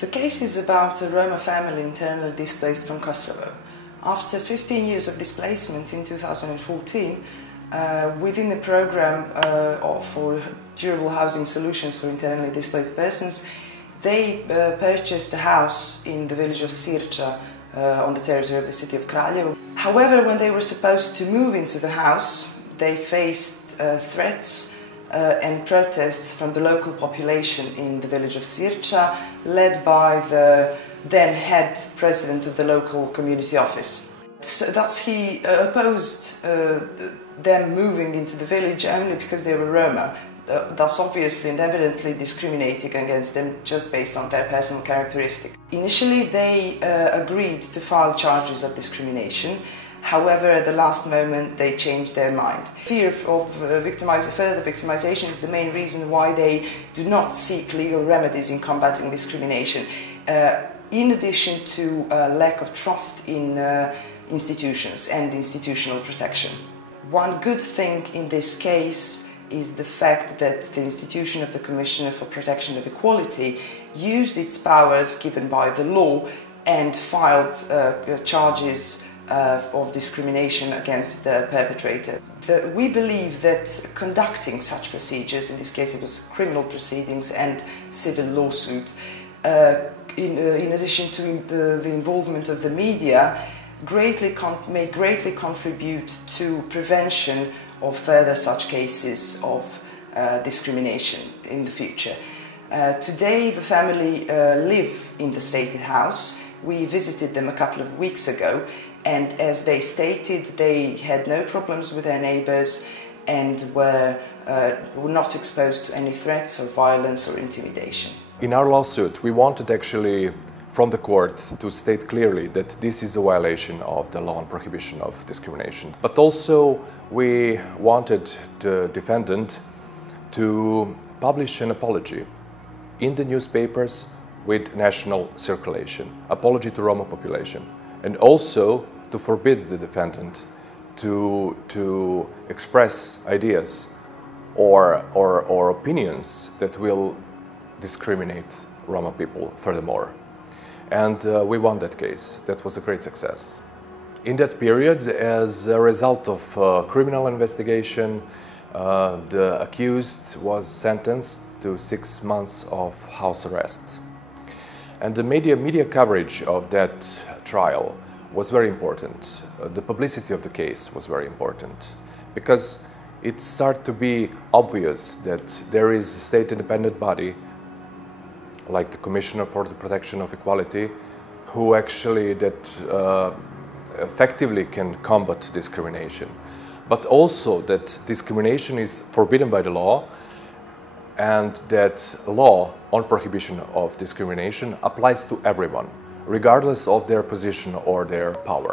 The case is about a Roma family internally displaced from Kosovo. After 15 years of displacement in 2014, within the program for durable housing solutions for internally displaced persons, they purchased a house in the village of Sirča on the territory of the city of Kraljevo. However, when they were supposed to move into the house, they faced threats and protests from the local population in the village of Sirča, led by the then head president of the local community office. So thus he opposed them moving into the village only because they were Roma, thus obviously and evidently discriminating against them just based on their personal characteristics. Initially they agreed to file charges of discrimination. However, at the last moment they changed their mind. Fear of further victimization is the main reason why they do not seek legal remedies in combating discrimination, in addition to a lack of trust in institutions and institutional protection. One good thing in this case is the fact that the institution of the Commissioner for Protection of Equality used its powers given by the law and filed charges of discrimination against the perpetrator. We believe that conducting such procedures, in this case it was criminal proceedings and civil lawsuit, in addition to the involvement of the media, may greatly contribute to prevention of further such cases of discrimination in the future. Today the family live in the stated house. We visited them a couple of weeks ago, and as they stated, they had no problems with their neighbours and were not exposed to any threats or violence or intimidation. In our lawsuit, we wanted actually from the court to state clearly that this is a violation of the law on prohibition of discrimination. But also we wanted the defendant to publish an apology in the newspapers with national circulation, apology to Roma population, and also to forbid the defendant to express ideas or opinions that will discriminate Roma people furthermore. And we won that case. That was a great success. In that period, as a result of criminal investigation, the accused was sentenced to 6 months of house arrest. And the media coverage of that trial was very important. The publicity of the case was very important because it started to be obvious that there is a state independent body like the Commissioner for the Protection of Equality who actually effectively can combat discrimination, but also that discrimination is forbidden by the law and that law on prohibition of discrimination applies to everyone, regardless of their position or their power.